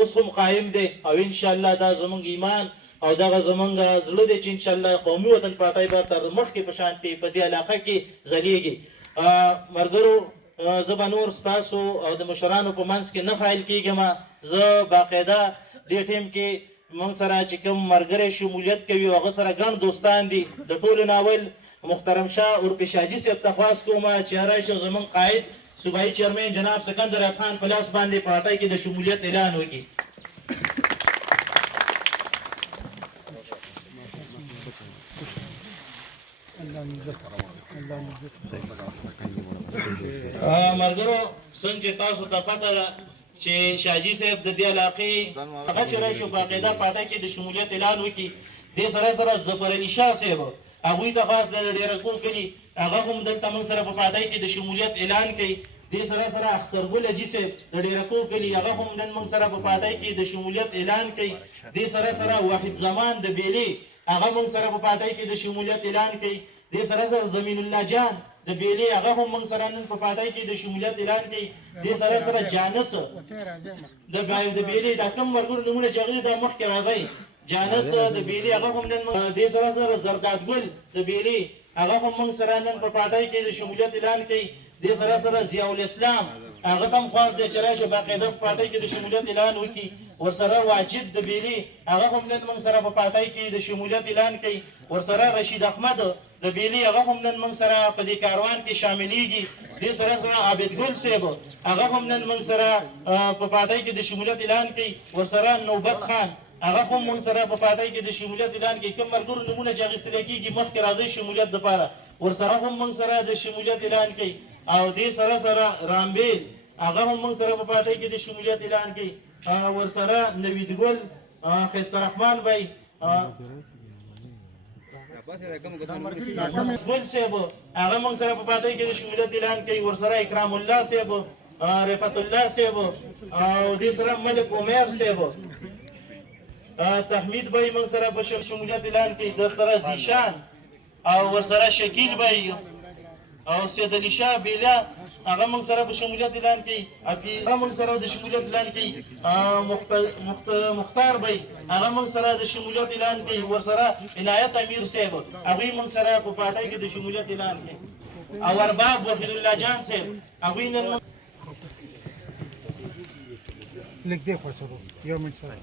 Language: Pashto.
اوس هم قایم دی او ان شاء الله دا زمونږ ایمان او دغه زمونږ زړه دی چې ان شاء الله قومي وطن پارټۍ به تر مخکې په شانتي په دې علاقه کې ځلیږي. ملګرو، زه به نور ستاسو او د مشرانو په منځ کې نه فایل کېږم. زه باقاعده دې ټیم کې موږ سره چې کوم ملګری شمولیت کوي هغه سره ګڼ دوستان دي. د ټولو ناول محترم شاه اورپی شاجي صاحب ته خواست کوم چې راشي زمونږ قائد صوبایي چیرمن جناب سکندر خان په لاس باندې پارټۍ کې د شمولیت اعلان وکړي. ملګرو، څنګه چې تاسو ته پته ده چې شاجي صاحب د دې علاقې هغه چې راشي باقاعده پارټۍ کې د شمولیت اعلان وکړي. دې سره سره ظفر علي شاه صاحب هغوی ته خاص د ډیرکو کلي هغه هم دلته موږ سره په پارټۍ کې د شمولیت اعلان کوي. دې سره سره اخترګل حاجي صاحب د ډیرکو کلي هغه هم نن موږ سره په پارټۍ کې د شمولیت اعلان کوي. دې سره سره واحد زمان د بیلې هغه موږ سره په پارټۍ کې د شمولیت اعلان کوي. دې سره سره زمین الله جان د بیلې هغه هم موږ سره نن په پارټۍ کې د شمولیت اعلان کوي. دې سره سره جانس د بیلې دا کوم ورګور نمونه چې هغه د مخکې راځي جانس د بیلې هغه هم نن دې سره سره زردادګل د بیلې هغه هم موږ سره نن په پارټۍ کې د شمولیت اعلان کوي. دې سره سره ضیاء الاسلام هغه هم خاص د چرایشه باقاعده په پارټۍ کې د شمولیت اعلان وکړي. ورسره واجد د بیلې هغه هم نن موږ سره په پارټۍ کې د شمولیت اعلان کوي. ورسره رشید احمد د بیلې هغه هم نن موږ سره په دې کاروان کې شاملېږي. دې سره سره عابد ګل صاحب هغه هم نن موږ سره په پارټۍ کې د شمولیت اعلان کوي. ورسره نوبت خان هغه هم موږ سره په پارټۍ کې د شمولیت اعلان کوي. کوم ملګرو نومونه چې اخیستل کېږي مخکې راځي شمولیت دپاره ورسره هم موږ سره د شمولیت اعلان کوي. او دې سره سره رامبیل هغه هم موږ سره په پارټۍ کې د شمولیت اعلان کوي. ورسره نویدګل خیسته رحمان بی ګل صاحب هغه موږ سره په پارټۍ کې د شمولیت اعلان کوي. ورسره اکرام الله صاحب، رفعت الله صاحب او دې سره ملک عمر صاحب، تحمید بی موږ سره په شمولیت اعلان کوي. در سره زیشان او ورسره شکیل بی او سید علي شاه بیلا هغه موږ سره په شمولیت اعلان کوي. هغه موږ سره د شمولیت اعلان کوي. مختار بی هغه موږ سره د شمولیت اعلان کوي. ورسره عنایت امیر صاحب هغوی موږ سره په پارټۍ کې د شمولیت اعلان کوي. او ارباب وحید الله جان صاحب هغوی نن لیک دی خو سره یو منټ سره